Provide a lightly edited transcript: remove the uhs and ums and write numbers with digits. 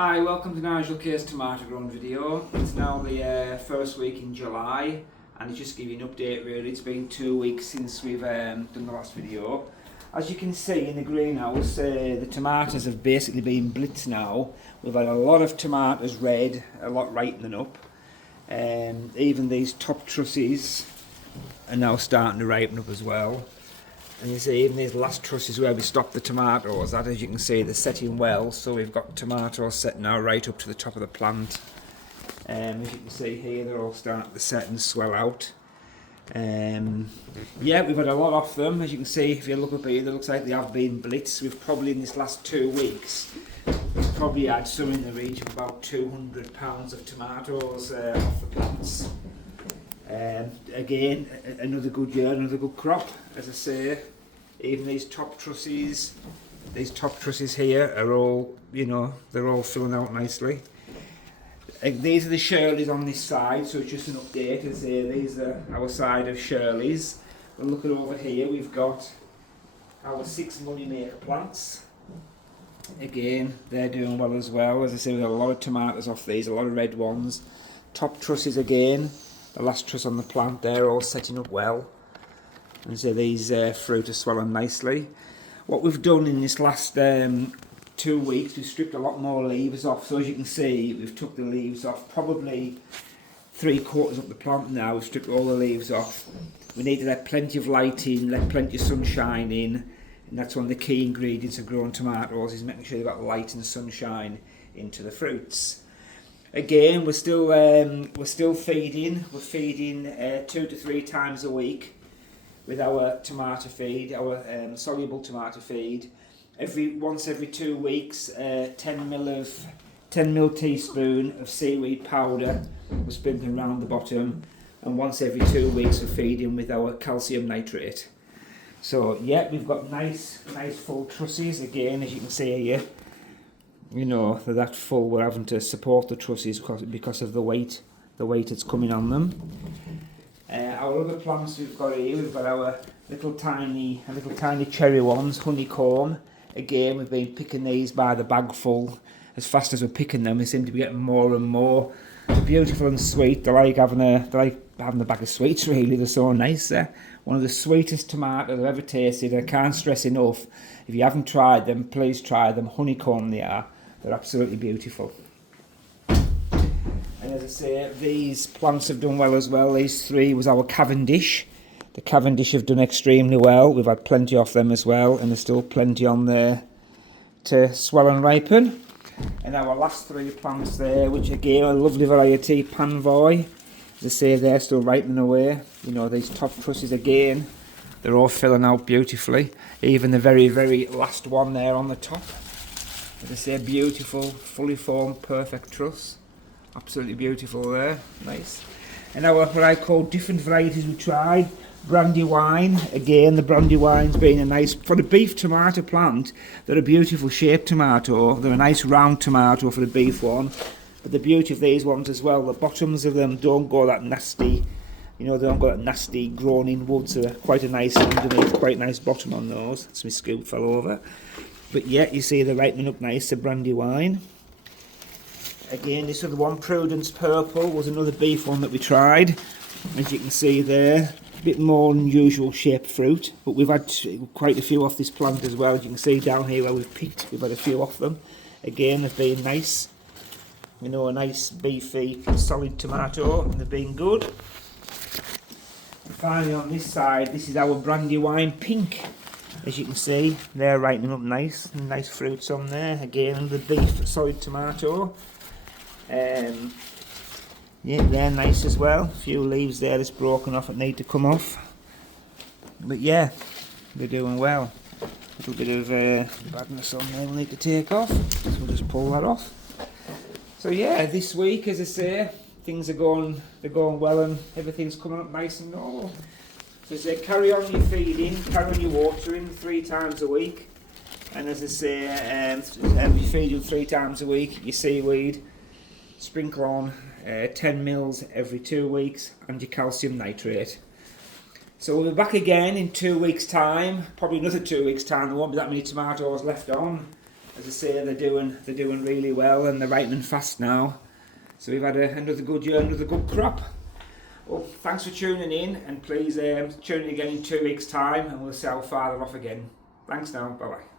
Hi, welcome to Nigel K's tomato growing video. It's now the first week in July, and it's just to give you an update really. It's been 2 weeks since we've done the last video. As you can see in the greenhouse, the tomatoes have basically been blitzed now. We've had a lot of tomatoes red, a lot ripening up. Even these top trusses are now starting to ripen up as well. And you see even these last trusses where we stopped the tomatoes, that as you can see they're setting well, so we've got tomatoes set now right up to the top of the plant. As you can see here, they're all starting to set and swell out. Yeah, we've had a lot of them. As you can see, if you look up here, it looks like they have been blitzed. We've probably in this last 2 weeks, we've probably had some in the region of about 200 pounds of tomatoes off the plants. Again, another good year, another good crop, as I say. Even these top trusses here are all, you know, they're all filling out nicely. These are the Shirleys on this side, so it's just an update. As I say, these are our side of Shirleys. But looking over here, we've got our 6 moneymaker plants. Again, they're doing well as well. As I say, we've got a lot of tomatoes off these, a lot of red ones. Top trusses again. The last truss on the plant, they're all setting up well. And so these fruit are swelling nicely. What we've done in this last 2 weeks, we've stripped a lot more leaves off. So as you can see, we've took the leaves off probably 3/4 up the plant now. We've stripped all the leaves off. We need to let plenty of light in, let plenty of sunshine in. And that's one of the key ingredients of growing tomatoes, is making sure they've got light and sunshine into the fruits. Again, we're still feeding. We're feeding 2 to 3 times a week with our tomato feed, our soluble tomato feed. Once every 2 weeks, 10 ml teaspoon of seaweed powder we're sprinkling around the bottom, and once every 2 weeks we're feeding with our calcium nitrate. So yeah, we've got nice full trusses again, as you can see here. You know, they're that full. We're having to support the trusses because of the weight that's coming on them. Our other plants we've got here, we've got our little tiny cherry ones, honeycomb. Again, we've been picking these by the bagful. As fast as we're picking them, we seem to be getting more and more. They're beautiful and sweet. They're like having a bag of sweets. Really, they're so nice. One of the sweetest tomatoes I've ever tasted. I can't stress enough. If you haven't tried them, please try them. Honeycomb they are. They're absolutely beautiful. And as I say, these plants have done well as well. These 3 was our Cavendish. The Cavendish have done extremely well. We've had plenty of them as well, and there's still plenty on there to swell and ripen. And our last 3 plants there, which again are a lovely variety, Panvoy. As I say, they're still ripening away. You know, these top trusses again, they're all filling out beautifully. Even the very, very last one there on the top. As I say, beautiful, fully formed, perfect truss. Absolutely beautiful there, nice. And our, what I call different varieties we tried. Brandywine, again the Brandywine's been a nice, for the beef tomato plant, they're a beautiful shaped tomato. They're a nice round tomato for the beef one. But the beauty of these ones as well, the bottoms of them don't go that nasty, you know, they don't go that nasty grown in wood, so they're quite a nice underneath, quite nice bottom on those. That's my scoop fell over. But yeah, you see they're ripening up nice, the Brandywine. Again, this other one, Prudence Purple, was another beef one that we tried. As you can see there, a bit more unusual shaped fruit, but we've had quite a few off this plant as well. As you can see down here where we've picked, we've had a few off them. Again, they've been nice, you know, a nice beefy solid tomato, and they've been good. And finally on this side, this is our Brandywine Pink. As you can see, they're ripening up nice, nice fruits on there. Again, the beef solid tomato. Yeah, they're nice as well. A few leaves there that's broken off that need to come off. But yeah, they're doing well. A little bit of badness on there we'll need to take off. So we'll just pull that off. So yeah, this week, as I say, things are going well and everything's coming up nice and normal. So I say, carry on your feeding, carry on your watering 3 times a week. And as I say, you feed them 3 times a week, your seaweed, sprinkle on 10 mils every 2 weeks, and your calcium nitrate. So we'll be back again in 2 weeks' time, probably another 2 weeks' time. There won't be that many tomatoes left on. as I say, they're doing really well, and they're ripening fast now. So we've had another good year, another good crop. Well, thanks for tuning in, and please tune in again in 2 weeks' time, and we'll see how far they're off again. Thanks now, bye bye.